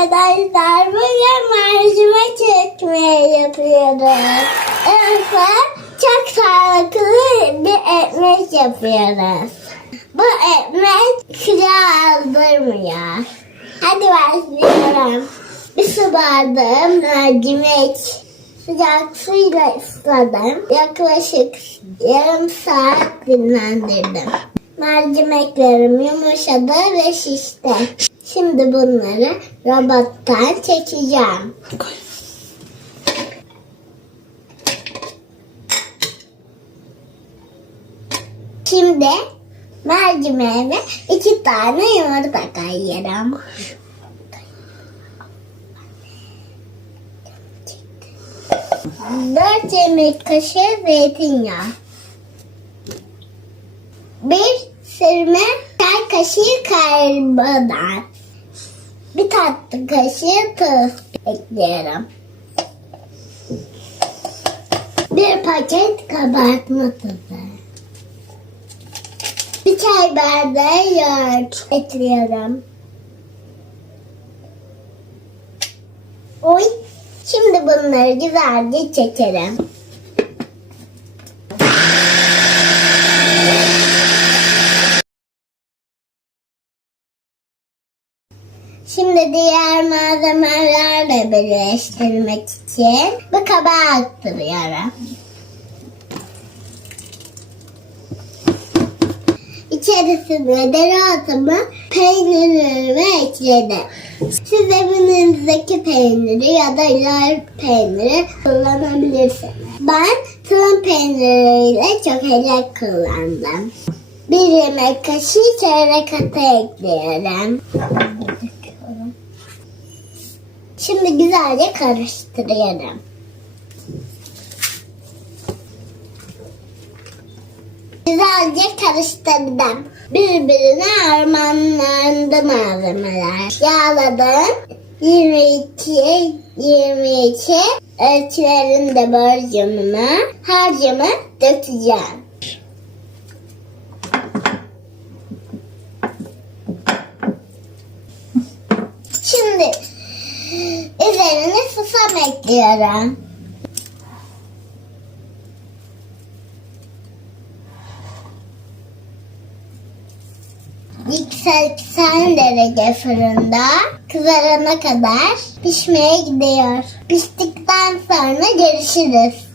Arkadaşlar bugün mercimek ekmeği yapıyoruz. Evet, çok sağlıklı bir ekmek yapıyoruz. Bu ekmek kilo aldırmıyor. Hadi başlayalım. Bir su bardağı mercimek sıcak suyla ısladım. Yaklaşık yarım saat dinlendirdim. Mercimeklerim yumuşadı ve şişti. Şimdi bunları robottan çekeceğim. Şimdi mercimeğe iki tane yumurta kayıyorum. Dört yemek kaşığı zeytinyağı. Bir sırma çay kaşığı karbonat. Bir tatlı kaşığı tuz ekliyorum. Bir paket kabartma tuzu. Bir çay bardağı yoğurt ekliyorum. Oy. Şimdi bunları güzelce çekelim. Şimdi diğer malzemelerle birleştirmek için bu kaba aktarıyorum. İçerisine dereotumu, peynirimi ekledim. Siz evinizdeki peyniri ya da iler peyniri kullanabilirsiniz. Ben tulum peyniriyle çok elek kullandım. Bir yemek kaşığı çeyrek ata ekliyorum. Şimdi güzelce karıştırıyorum. Güzelce karıştırdım. Birbirine harmanlandı malzemeler. Yağladım. 22, 22 ölçülerinde borcumunu harcımı dökeceğim. Şimdi üzerine susam ekliyorum. Yükselten derece fırında kızarana kadar pişmeye gidiyor. Piştikten sonra görüşürüz.